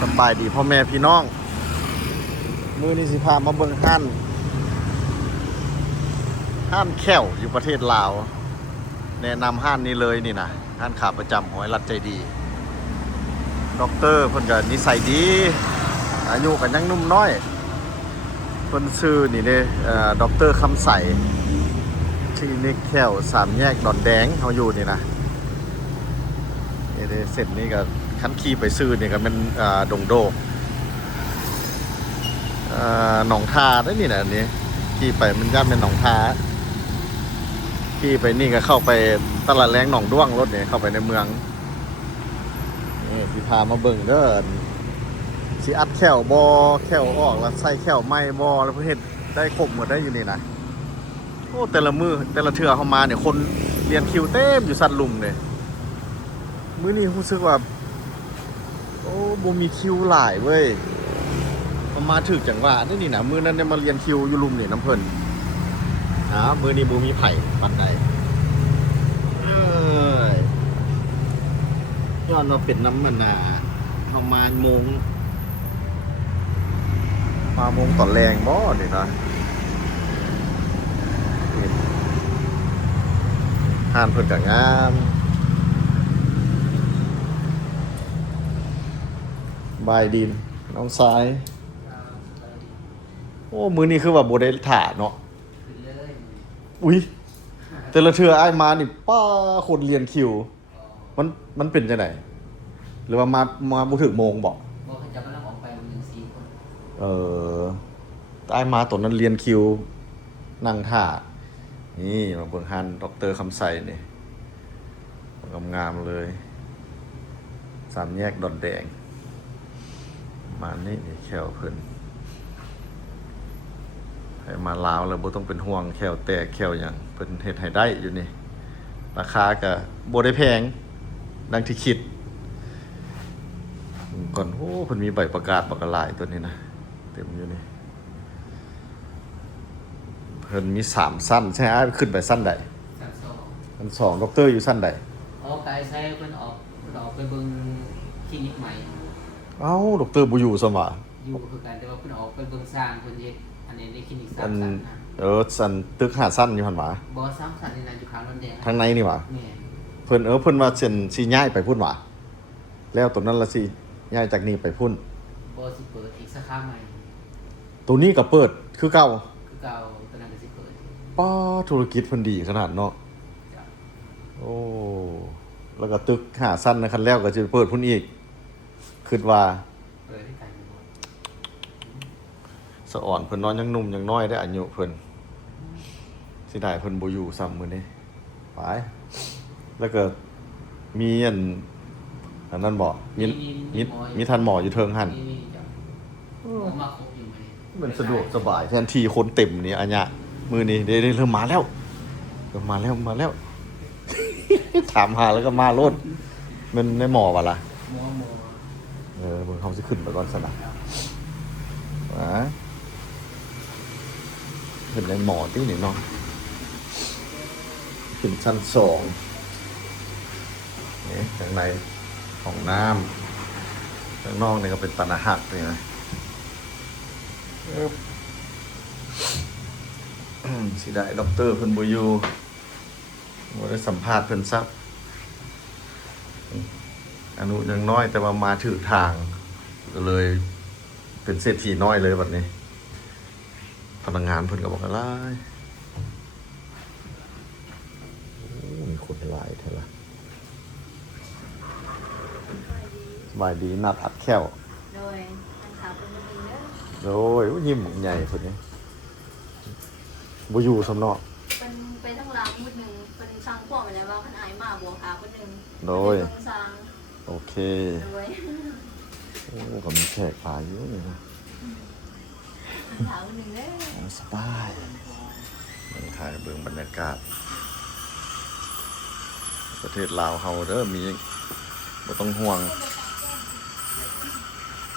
สบายดีพ่อแม่พี่น้องมื้อนี้สิพามาเบิ่งห้านแข้วอยู่ประเทศลาวแนะนำห้านนี้เลยนี่นะห้านขาประจำหอยรัดใจดีด็อกเตอร์เพิ่นก็นิสัยดีอายุก็ยังหนุ่มน้อยเพิ่นชื่อนี่เด้ด็อกเตอร์คำใสคลินิกแข้วสามแยกดอนแดงเฮาอยู่นี่นะนี่เด้เส้นนี้ก็คันขี่ไปซื้อนี่ก็เป็นดงโดกหนองทาได้นี่นะอันนี้ขี่ไปมันย่านเป็นหนองทาขี่ไปนี่ก็เข้าไปตลาดแรงหนองด้วงรถเนี่ยเข้าไปในเมืองนี่สิพามาเบิ่งเด้อสิอัดแข้วบอแข้วออกแล้วใส่แข้วไม่บอแล้วเพื่อเห็นได้ครบหมดได้อยู่นี่นะโอ้แต่ละมือแต่ละเทือเข้ามาเนี่ยคนเรียนคิวเต็มอยู่สันลุมเลยมื้อนี้รู้สึกว่าโอ้บ่มีคิวหลายเว้ยมาถึกจังหวะนี่นะมื้อนั้นเนี่ยมาเรียนคิวอยู่ลุมนี่น้ำเพิ่นมื้อนี้บ่มีไผ่ปานใดย้อนว่าเป็นน้ำมันเฮามาโมงตอนแรงบ่นี่นะห้านเพิ่นก็งามบายดินน้องซ้ายโอ้มือนี้คือว่าโบได้ถ่าเนาะอุ้ยแต่ละเทือไอ้มานี่ป้าคนเรียนคิวมันเป็นจังไดหรือว่ามาบ่ถึงโมงบอกเขาจะกำลังออกไป1-4 คนไอ้มาตอนนั้นเรียนคิวนั่งท่านี่มาเบิ่งฮันดร.คำไสนี่งามๆเลยสามแยกดอนแดงมานี่แขวเพิ่นให้มาลาวแล้วบ่ต้องเป็นห่วงแขวแตกแขวหยังเพิ่นเฮ็ดให้ได้อยู่นี่ราคาก็บ่ได้แพงดังที่คิดก่อนโอ้เพิ่นมีใบประกาศบักหลายตัวนี้นะเต็มอยู่นี่เพิ่นมี3สั้นใช่มั้ยขึ้นไปสั้นใดสั้น2ด็อกเตอร์อยู่สั้นใดออกไปใช้เพิ่นออกไปเบิ่งคลินิกใหม่เอ้าด็อกเตอร์บ่อยู่ซะว่าอยู่คือกันแต่ว่าเพิ่นออกไปเบิ่งสร้างเพิ่นเฮ็ดอันนี้ในคลินิก3 สั้นนะสั้นตึก5สั้นอยู่หั่นหว่าบ่3 สั้นนี่นะอยู่ข้างนนแดงทางในนี่หว่าแม่นเพิ่นว่าสิย้ายไปพุ่นหว่าแล้วตรงนั้นละสิย้ายจากนี่ไปพุ่นบ่สิเปิดอีกสาขาใหม่ตัวนี้ก็เปิดคือเก่าตอนนั้นก็สิเปิดป้าธุรกิจเพิ่นดีขนาดเนาะโอ้แล้วก็ตึก5สั้นนะคันแล้วก็สิเปิดพุ่นอีกคิดว่าเปิดที่ไกลอยู่บ่สะอ่อนเพิ่นนอนยังหนุ่มยังน้อยได้อายุเพิ่นสิได้เพิ่นบ่อยู่ซ้ำมื้อนี้ไปแล้วก็มีอันนั้นบ่มีทันหมออยู่เทิงหั่นมาครบอยู่มื้อนี้มันสะดวกสบายแทนที่คนเต็มนี่อันเนี้ยมื้อนี้ได้เริ่มมาแล้วถามหาแล้วก็มาโลดมันในหมอบ่ล่ะหมอเบิ่งเฮาสิขึ้นไปก่อนซะนะเห็นในหมอที่นี่เนาะขึ้นชั้น2นี่ข้างในของน้ำข้างนอกนี่ก็เป็นตนาหักนี่นะสิได้ด็อกเตอร์เพิ่นบ่อยู่บ่ได้สัมภาษณ์เพิ่นซักอนุยังน้อยแต่ว่ามาถือทางก็เลยเป็นเศรษฐีน้อยเลยบัดนี้พนักงานเพิ่นก็บอกอะไรมีคนหลายเท่าล่ะสบายดีนัดอัดแข้วโดยอันขาวเป็นจริงเด้อโอ้ยยิ้มใหญ่คนนี้บ่อยู่สำเนาะเป็นไปทั้งร้านมื้อนึงเป็นช่างพวกไปแล้วว่าคันอายมาบัวขาวมื้อนึงโดยโอเคโดยโอ้ก็มีแขกหลายอยู่นี่นะขาวมื้อนึงเด้อสบายถ่ายเบิ่งบรรยากาศประเทศลาวเฮาเด้อมีบ่ต้องห่วง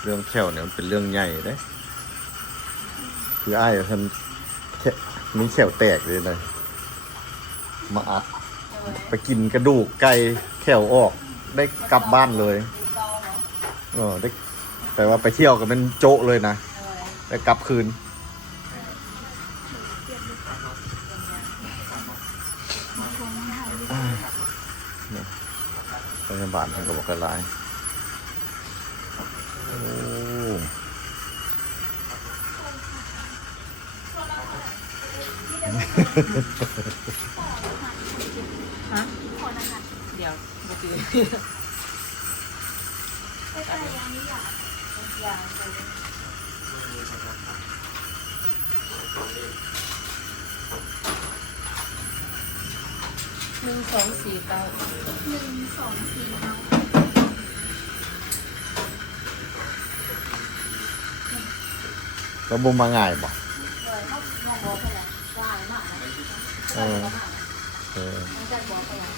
เรื่องแข้วเนี่ยมันเป็นเรื่องใหญ่เด้คืออ้ายเพิ่นมีแข้วแตกเลยมาอัดไปกินกระดูกไก่แข้วออกได้กลับบ้านเลยได้ แปลว่าไปเที่ยวกันเป็นโจ๊ะเลยนะ เลย แล้วกลับคืนพยาบาลท่านก็บอกกันหลายโอ้ ฮะ ขอนะคะ เดี๋ยวบ่จือ ใกล้ๆยังนี้อยากไป 1 2 4 9 1 2 4 5 แล้วบุมมาง่ายบ่ เลยเขาน้องบอกไปแล้วว่าอะไรมากนะ เออ เออ น้องจันบอกไปแล้ว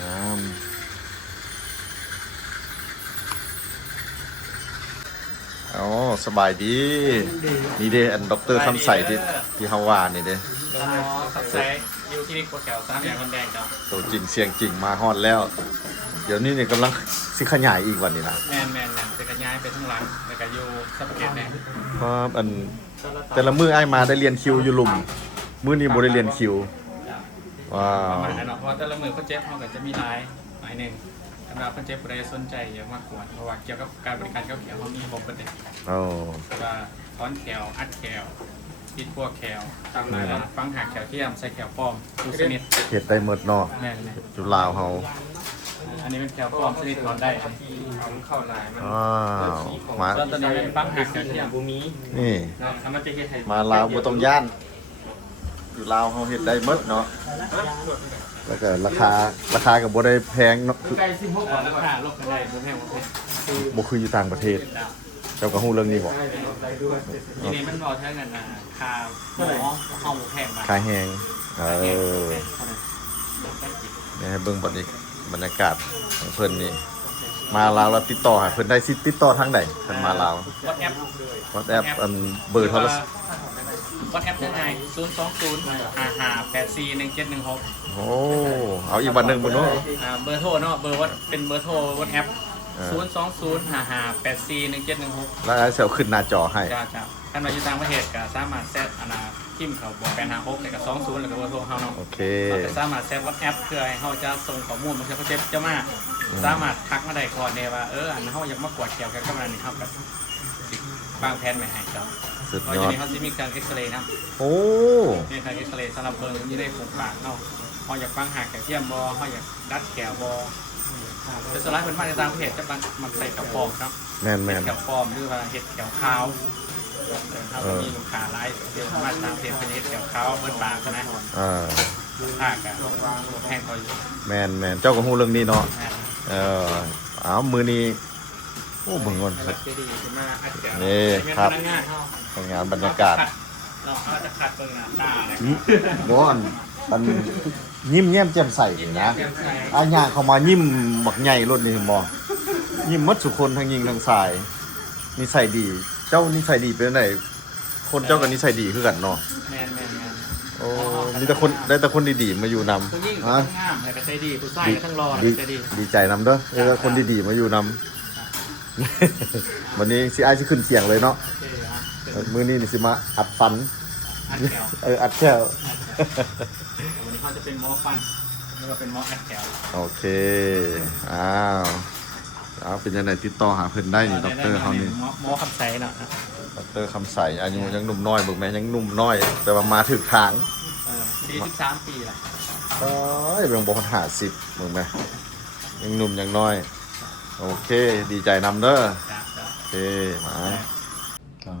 น้ำอ๋อสบายดี นี่เด้อันด็อกเตอร์คำใส่ที่เฮาว่านี่เด้ อ๋อขับใช้ยูที่นี่โคแถวสามอย่างคนแดงจ้ะ ตัวจริงเสียงจริงมาฮอดแล้ว เดี๋ยวนี้เนี่ยกำลังสิขยายอีกวันนี้นะ แมนจะกระย้ายไปทั้งหลังแล้วก็ยูสับเกตแดง เพราะอันแต่ละมือไอ้ายมาได้เรียนคิวอยู่หลุม มือนี้บ่ได้เรียนคิว ว้า ประ ว มาณนั้นเนาะเพราะแต่ละมือเขาเจ็บเขาก็จะมีหลายหนึ่งสำหรับคนเจ็บผู้ใดสนใจอยากมากกว่าเพราะว่าเกี่ยวกับการบริการเกี่ยวเขียวเขามีระบบประเด็น โอ้ ว่าถอนแขวอัดแขวปิดพวกแขวตามนั้นฟังหักแขวเทียมใส่แขวปลอมดูสนิท เฮ็ดได้หมดเนาะ แม่น จุฬาเฮา อันนี้เป็นแขวปลอมสนิทถอนได้เข้าลายมัน ว้าวมา แล้วตอนนี้เป็นฟังหักแขวเทียม นี่ ทำมาจะเฮ็ดให้ มาลาวบ่ต้องย่านอยู่ลาวเฮาเฮ็ดได้หมดเนาะ แล้วก็ราคาก็บ่ได้แพงเนาะคือ ใกล้16บาทราคาลดกันได้บ่แพงบ่แพง บ่คืออยู่ต่างประเทศ เจ้าก็ฮู้เรื่องนี้บ่ ทีนี้มันบอกเท่านั้นนะคาหมอเอาหมูแพงมา ขายแฮงเนี่ยให้เบิ่งบัดนี้บรรยากาศของเพิ่นนี่ มาลาวแล้วติดต่อหาเพิ่นได้สิติดต่อทางใดเพิ่นมาลาว วัดแอป WhatsApp อันเบอร์โทรศัพท์ วัดแอปยังไง020-5584-1716 โอ้ เอาอีกวันหนึงบ่เนาะ เบอร์โทรเนาะเบอร์วัดเป็นเบอร์โทรวัดแอป อ่า 020-5584-1716 แล้วเซลขึ้นหน้าจอให้ จ้าท่านมาอยู่ต่างประเทศก็สามารถแซดทิมเขาบอก856แล้วก็20แล้วก็เบอร์โทรเฮาเนาะ โอเค เราจะสามารถแซดวัดแอปเพื่อให้เขาจะส่งข้อมูลมาเชื่อเขาเจ้ามาสามารถทักมาได้ก่อนเนี่ยว่าอันเขาอยากมากวดเกี่ยวกับกำลังนี่เขากับวางแผนไว้ให้ครับ สุด เพราะ ย อ อย่าง ด นี้เขาจะมีการเอ็กซเรย์นะ โอ้ มีการเอ็กซเรย์สำหรับเพิ่งที่ได้คงปากเนาะเขาอยากฟังหักแขวเทียมบอเขาอยากดัดแขวบอแต่สไลด์เป็นมาในต่างประเทศจะมันใส่แขวปลอมครับ แม่น เห็ แม่ ด น แขวปลอมหรือว่าเห็ดแขวขาวเขาจะมีลูกค้าไลฟ์เดี๋ยวมาตามเพจเป็นเห็ดแขวขาวเบิร์ดปากนะ อ่า หักอะแห้งเขาอยู่ แม่นเจ้าก็ฮู้เรื่องนี้เนาะ นะ เอามือนี้โอ้เบิ่งก่อน จะดีมาอัดแขว นี่ครับ งานเขา ทำงานบรรยากาศ เราจะขัดเบิ่งหน้าตาเลย บ่อนมันยิ้มแย้มแจ่มใสนี่นะ แก้มใส่ อาญาเข้ามายิ้มบักใหญ่รถนี่เห็นบ่ยิ้มหมดทุกคนทั้งหญิงทั้งชายนิสัยดี เจ้านิสัยดีเป็นไดคนเจ้าก็นิสัยดีคือกันเนาะ แมน โอ้มีแต่คนได้แต่คนดีๆมาอยู่นำ ผู้หญิงก็ ฮะ ต้องงามแต่ก็ใจดีผู้ชายก็ต้องรอ ดี ใจดี ดีใจนำเด้อเออคนดีๆมาอยู่นำ วันนี้สิอ้ายสิขึ้นเสียงเลยเนาะ โอเคครับ มื้อนี้นี่สิมาอัดฟัน อัดแถว อัดแก้ว วันนี้เขาจะเป็นหมอฟันแล้วก็เป็นหมออัดแถว โอเค อ้าวเอาเป็นยังไงติดต่อหาเพิ่นได้นี่ด็อกเตอร์เขานี่ หมอคำใสเนาะ ด็อกเตอร์คำใสอายุยังหนุ่มน้อยเบิกแม่ยังหนุ่มน้อย แต่ว่ามาถึกทาง 43 ปีละ เอ้ยเบิ่งบ่ทัน50เบิ่งแม่ยังหนุ่มยังน้อย โอเค ดีใจนำเด้อ จ้า โอเค มาอ๋อ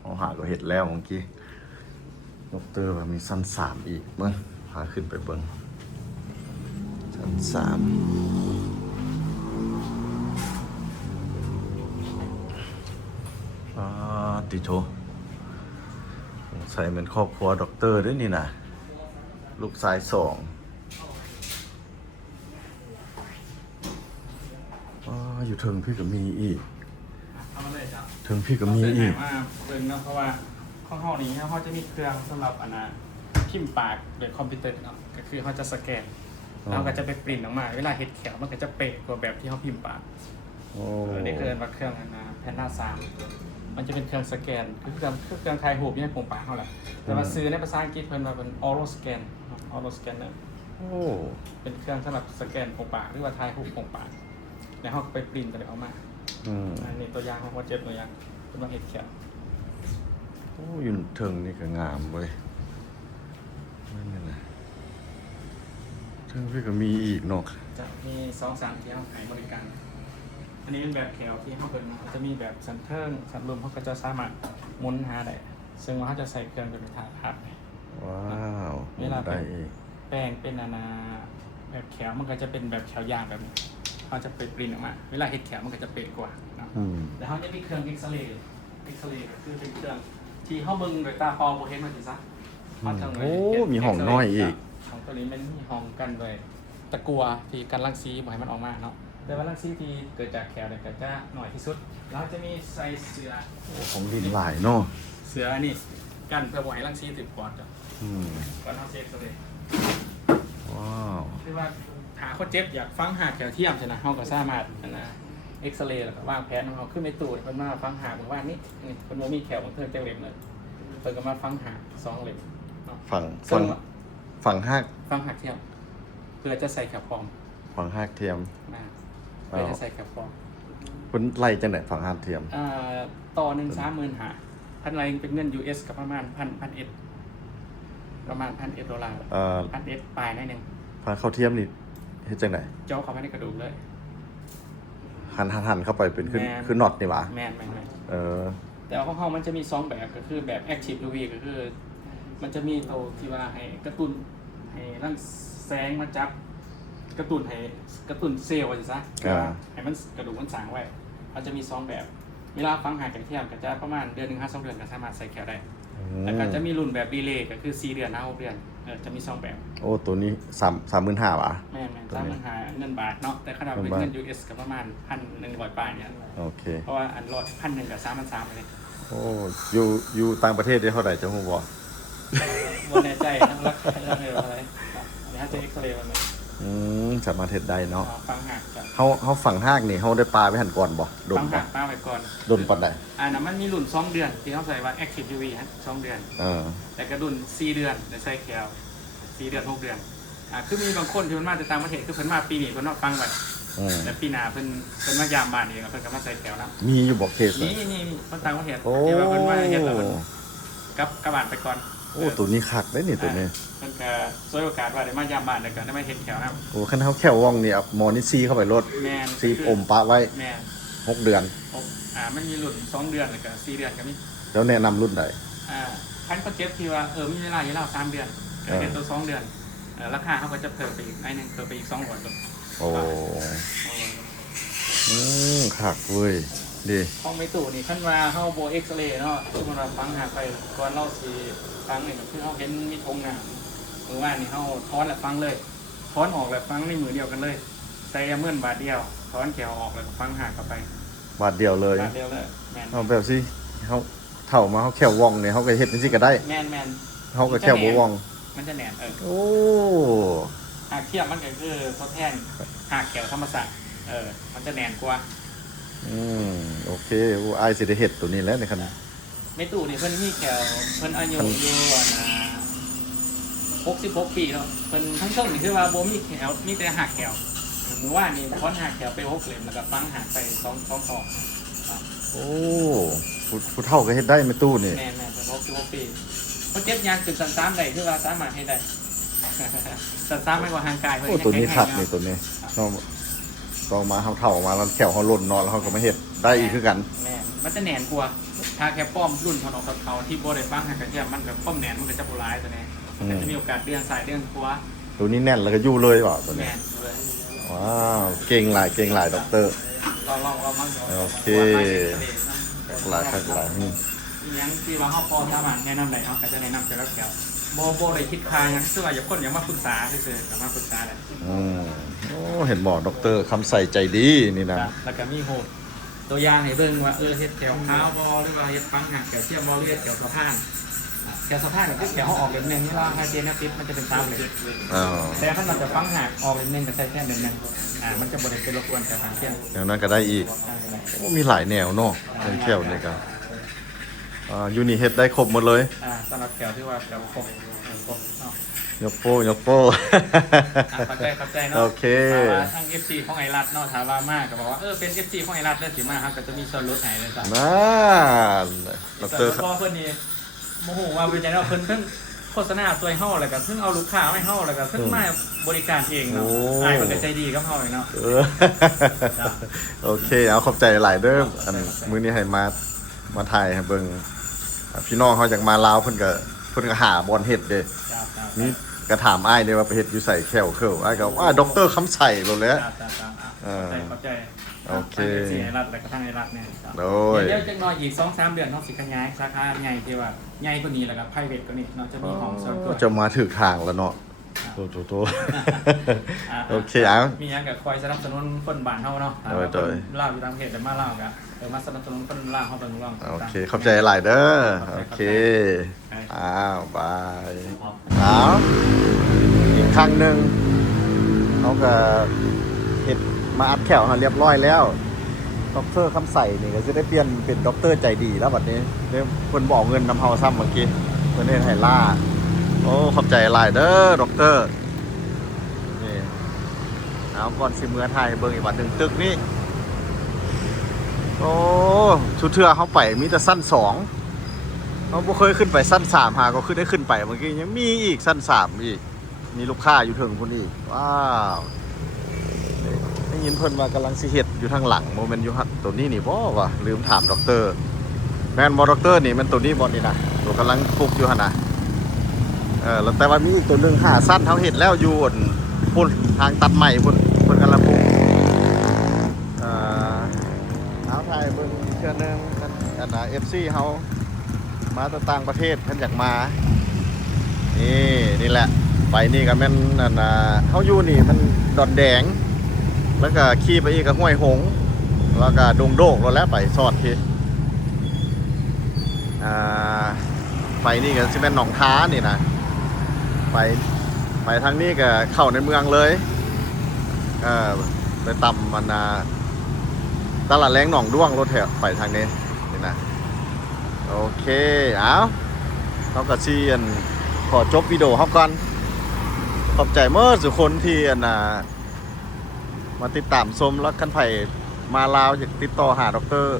เอาหาก็เห็ดแล้วเมื่อกี้ด็อกเตอร์ว่ามีสั้น3อีกเบิ่งพาขึ้นไปเบิ่งสั้น3ติโชสงสัยเป็นครอบครัวด็อกเตอร์ด้วยนี่นะลูกชาย2อยู่เทิงพี่ก็มีอีก เอามาเลยจ้า เทิงพี่ก็มีอีก ว่าเบิ่งเนาะเพราะว่าข้างห้องนี้เขาจะมีเครื่องสำหรับ พิมพ์ปากโดยคอมพิวเตอร์เนาะก็คือเขาจะสแกนแล้วก็จะไปปริ้นออกมาเวลาเฮ็ดแขวมันก็จะเป๊ะกว่าแบบที่เขาพิมพ์ปาก โอ้ นี่คือว่าเครื่องแพนด้า3มันจะเป็นเครื่องสแกนคือเครื่องถ่ายรูปเนี่ยผมปากเขาแหละแต่ว่าซื้อในภาษาอังกฤษเพิ่นว่าเป็น oral scan oral scanner โอ้ เป็นเครื่องสำหรับสแกนผมปากหรือว่าถ่ายรูปผมปากแล้วเขาก็ไปปริ้นตัวเดียวออกมา อันนี้ตัวอย่างของโปรเจกต์ตัวอย่างเป็นว่าเฮ็ดแขว โอ้อยู่เทิงนี่ก็งามเว้ยนั่นน่ะเทิงพี่ก็มีอีกเนาะ จะมี2-3ที่เขาขายบริการ อันนี้เป็นแบบแขวที่เขาเป็นจะมีแบบสันเทิงสันลมเขาก็จะสามารถหมุนหาได้ซึ่งว่าเขาจะใส่เครื่องเป็นถาดภาพ ว้าว เวลา ได้อีก แป้งเป็นนาแบบแขวมันก็จะเป็นแบบแขวยางแบบนี้เขาจะไปปริ้นออกมา เวลาเฮ็ดแขวมันก็จะเป๊ะกว่าเนาะ แล้วเขาจะมีเครื่องเอ็กซเรย์ก็คือเป็นเครื่องที่เขาเบิ่งโดยตาเปล่าบ่เห็นมันสิซะเขาจะ โอ้มีห้องน้อยอีก ของตัวนี้มันมีห้องกันโดยตะกัวที่กันรังสีบ่ให้มันออกมาเนาะแต่ว่ารังสีที่เกิดจากแขวเนี่ยก็จะน้อยที่สุดแล้วจะมีใส่เสื้อ โอ้ของดินหลายเนาะ เสื้ออันนี้กันเพื่อบ่ให้รังสีติดปอดจ้ะ อืม ก่อนเฮาเอ็กซเรย์ ว้าว คือว่าหาคนเจ็บอยากฟังหาแขวเทียมใช่นะเฮาก็สามารถเอ็กซเรย์แล้วก็วางแผนของเขาขึ้นในตู้เพิ่นมาฟังหาบอกว่านี่เพิ่นบ่มีแขวของเพิ่นเต็มเล่มเลยเพิ่นก็มาฟังหา2เล่มเนาะ ฝั่งหัก ฟังหักเทียมเพื่อจะใส่แขวปลอม ฝั่งหักเทียม นะเพื่อจะใส่แขวปลอม เพิ่นไล่จังได๋ฝั่งหักเทียม ต่อหนึ่ง30,000หาพันไรเป็นเงิน US กับประมาณพันเอ็ดประมาณ$1,000 1,000ปลายหน่อยหนึง พาเข้าเทียมนี่เฮ็ดจังได๋ เจ้าเข้าไปในกระดูกเลย หันเข้าไปเป็นขึ้น แม่น คือน็อตนี่หว่า แม่น เออ แต่ว่าของเขามันจะมี2แบบก็คือแบบ Active UV ก็คือ มันจะมีตัวที่ว่าให้กระตุ้นให้รังแสงมาจับกระตุ้นให้กระตุ้นเซลล์ว่าสิซะให้มันกระดูกมันสร้างไว้มันจะมี2แบบเวลาฟังหากันเทียมก็จะประมาณเดือนนึง2เดือนก็สามารถใส่แขวได้แล้วก็จะมีรุ่นแบบดีเลย์ก็คือ4เดือน6เดือนจะมี2แบบ โอ้ตัวนี้35,000ว่ะ แม่นๆ3,000หาเงินบาทเนาะแต่ขนาดเป็นเงิน US ก็ประมาณ1,100 บาทเนี่ย โอเค เพราะว่าอัน1,100กับ3,300เลย โอ้อยู่ต่างประเทศได้เท่าไหร่จะฮู้บ่ บ่แน่ใจนะราคาอะไรอันนี้จะเอ็กซเรย์มันเลย สามารถเฮ็ดได้เนาะ ฟังหักจ้ะ เฮาฝั่งหักนี่เฮาได้ปลาไปหั่นก่อนบ่โดน ฟัง บ่ หักป้าไปก่อน โดนปานใด อันนั้นมันมีรุ่น2เดือนที่เขาใส่ว่า Active UV ฮะ2เดือน แต่กระดุน4เดือนแต่ใส่แคล4เดือน6เดือนคือมีบางคนที่มันมาจากต่างประเทศคือเพิ่นมาปีนี้เพิ่นมาฟังไว้แต่ปีหน้าเพิ่นมายามบ้านเองเพิ่นก็มาใส่แคลนะ มีอยู่บ่เคส นี่คนต่างประเทศ โอ้ ที่ว่าเพิ่นมาเฮ็ดแล้วเพิ่นกลับบ้านไปก่อน โอ้ตัวนี้คักได้นี่ตัวนี้ เพิ่นก็สวยโอกาสว่าได้มายามบ้านแล้วก็ได้มาเฮ็ดแคลนะ โอ้คันเฮาแค่ว่องนี่เอาหมอนี่ซีเข้าไปรถ แม่น ซีอมปะไว้ แม่น 6 เดือน มันมีรุ่น2เดือนแล้วก็4เดือนก็มี แล้วแนะนำรุ่นใด คันเขาเจ็บที่ว่ามีเวลาอยู่แล้ว3เดือนก็เฮ็ดตัว2เดือนราคาเขาก็จะเพิ่มไปอีกหน่อยนึงเพิ่มไปอีก200บาท โอ้คักเว้ยดี ห้องไม่ตู่นี่ขั้นว่าเฮาโบเอ็กซเรย์เนาะคือมันว่าฟังหาไปก่อนเราสิฟังนี่ก็คือเฮาเห็นมีธงน้ำมือว่านี่เฮาถอนแล้วฟังเลยถอนออกแล้วฟังในมือเดียวกันเลยใส่เมื่อนบาทเดียวถอนแขวออกแล้วก็ฟังหาเข้าไป บาทเดียวเลย บาทเดียวเลยแม่น เอาแบบสิเฮาเท่ามาเฮาแค่ว่องนี่เฮาก็เฮ็ดจังซี่ก็ได้ แม่น เฮาก็แค่บ่ว่อง มันจะแหนน โอ้ หากเทียบมันก็คือทดแทนหากแขวธรรมศาสตร์มันจะแหนนกว่า โอเคโอ้อายสิได้เฮ็ดตัวนี้แล้วในคัน ไม่ตู่นี่เพิ่นมีแขวเพิ่นอายุอยู่66 ปีแล้วเพิ่นทั้งช่วงนี่คือว่าบ่มีแขวมีแต่หักแขวหรือว่านี่ค้อนหักแขวไป6เล่มแล้วก็ฟังหักไป2ต่อ โอ้ผู้เฒ่าก็เฮ็ดได้แม่ตู้นี่ แม่เป็น66 ปีเขาเจ็บยางจุด3ได้คือว่าสามารถเฮ็ดได้3ไม่ว่าห่างกายเพิ่น โอ้ตัวนี้คักนี่ตัวนี้เนาะต่อมาเฮาเฒ่ามาแล้วแขวเฮาหล่นนอนแล้วเฮาก็มาเฮ็ดได้อีกคือกัน แม่มันจะแหนนกว่าถ้าแค่ป้อมรุ่นถนนกับเขาที่บ่ได้ฟังหักกระเทียมมันแบบป้อมแหนนมันก็จะบ่ร้ายตัวนี้มันจะมีโอกาสเดือนสายเดือนขวา ตัวนี้แน่นแล้วก็อยู่เลยว่ะตัวนี้ แม่นเลย ว้าวเก่งหลายด็อกเตอร์ ลองมั่ง โอเคหลายยังที่ว่าเฮาพอสามารถแนะนำได้เฮาก็จะแนะนำแต่ละแถวบ่ได้คิดค่าหยังคือว่าอย่าคนอย่ามาปรึกษาซื่อๆก็มาปรึกษาได้ โอ้เห็นบอกด็อกเตอร์คำใส่ใจดีนี่นะ แล้วก็มีโหดตัวอย่างให้เบิ่งว่าเฮ็ดแถวขาวบ่หรือว่าเฮ็ดฟังหักแถวเทียมบ่หรือเฮ็ดแถวสะพาน แถวสะพานเนี่ยคือแถวเขาออกเลนหนึ่งนี่ว่าไฮเจนฟิตมันจะเป็น3เลน อ๋อ แต่ถ้ามันจะฟังหักออกเลนหนึ่งกับใช้แค่เลนหนึ่งมันจะบริเวณเป็นรบกวนกับทางเที่ยง อย่างนั้นก็ได้อีกโอ้มีหลายแนวเนาะเรื่องแก้วนี่ก็ยูนิเฮ็ดได้ครบหมดเลย สำหรับแถวที่ว่าแถวครบเนาะ ยกโป้ยกโป้ เข้าใจเนาะ โอเค ทาง FC ของไอรัฐเนาะถามว่ามากก็บอกว่าเป็น FC ของไอรัฐได้สิมาครับก็จะมีส่วนลดให้เลยจ้ะ น่าด แต่ ร พอเพิ่นนี่โมโหว่าเป็นจังได๋เพิ่นเพิ่งโฆษณาช่วยเฮาแล้วก็เพิ่งเอาลูกค้ามาให้เฮาแล้วก็เพิ่งมาบริการเองเนาะอ้ายเพิ่นก็ใจดีกับเฮาเนาะ เออโอเคเอาขอบใจหลายเด้ออันมื้อนี้ให้มาถ่ายให้เบิ่งพี่น้องเขาอยากมาลาวเพิ่นก็หาบอลเฮ็ดเด้ ครับ นี่ก็ถามอ้ายเด้ว่าไปเฮ็ดอยู่ใส่แควเคิลอ้ายก็ว่าดรคำใส่โลดแล้ว เข้าใจ โอเค ทางไอรัฐแล้วก็ทางไอรัฐเนี่ย โดย เดี๋ยวจังน้อยอีก 2-3 เดือนเนาะสิขยายสาขาใหญ่ที่ว่าใหญ่กว่านี้แล้วก็ private กว่านี้เนาะจะมีห้องส่วนตัว จะมาถึกทางแล้วเนาะโตโอเคเอา มีหยังก็คอยสนับสนุนคนบ้านเฮาเนาะ โดย ลาวอยู่ต่างประเทศแต่มาลาวก็มาสนับสนุนคนลาวเฮาเบิ่งลอง โอเคขอบใจหลายเด้อโอเคอ้าวบายเอาอีกครั้งหนึ่งเขาก็เห็ดมาอัดแขวเขาเรียบร้อยแล้วด็อกเตอร์คำใส่นี่ก็จะได้เปลี่ยนเป็นด็อกเตอร์ใจดีแล้วบัดนี้ได้เพิ่นบอกเงินนำเฮาซ้ำเมื่อกี้เพิ่นเฮ็ดให้ล่าโอ้ขอบใจหลายเด้อด็อกเตอร์นี่เอาก่อนสิเมื่อถ่ายให้เบิ่งอีกวันหนึ่งตึกนี่โอ้ชุดเทือเขาไปมีแต่สั้น2เขาบ่เคยขึ้นไปสั้น3หาก็ขึ้นได้ขึ้นไปเมื่อกี้ยังมีอีกสั้น3อีกมีลูกค้าอยู่ถึงพุ่นอีกว้าวได้ยินเพิ่นว่ากำลังสิเฮ็ดอยู่ทางหลังโมเมนต์อยู่หัดตัวนี้นี่บ่วะลืมถามด็อกเตอร์แม่นบ่ด็อกเตอร์นี่มันตัวนี้บ่นี่นะตัวกำลังปลูกอยู่หั่นน่ะแล้วแต่ว่ามีอีกตัวหนึงหาสั้นเขาเฮ็ดแล้วอยู่พุ่นทางตัดใหม่พุ่นเพิ่นกำลังปลูกเอาถ่ายเบิ่งอีกเทื่อนึงอันน่ะ FC เฮามาจากต่างประเทศเพิ่นอยากมานี่แหละไปนี่ก็แม่นอันน่ะเฮาอยู่นี่มันดอนแดงแล้วก็ขี่ไปอีกก็ห้วยหงส์แล้วก็ดงโดกแล้วไปสอดทีไปนี่ก็สิแม่นหนองท้านี่นะไปทางนี้ก็เข้าในเมืองเลยไปต่ำมันตลาดแรงหนองด้วงรถแถวไปทางนี้นี่นะโอเคเอาเขาก็ซีอันขอจบวิดีโอเขาก่อนขอบใจเมื่อสุคนที่อันมาติดตามชมแล้วคันไผ่มาลาวอยากติดต่อหาด็อกเตอร์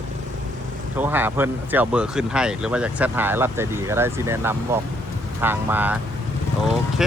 โทรหาเพิ่นเสี่ยวเบอร์ขึ้นให้หรือว่าอยากแชทหารับใจดีก็ได้สิแนะนำบอกทางมาโอเค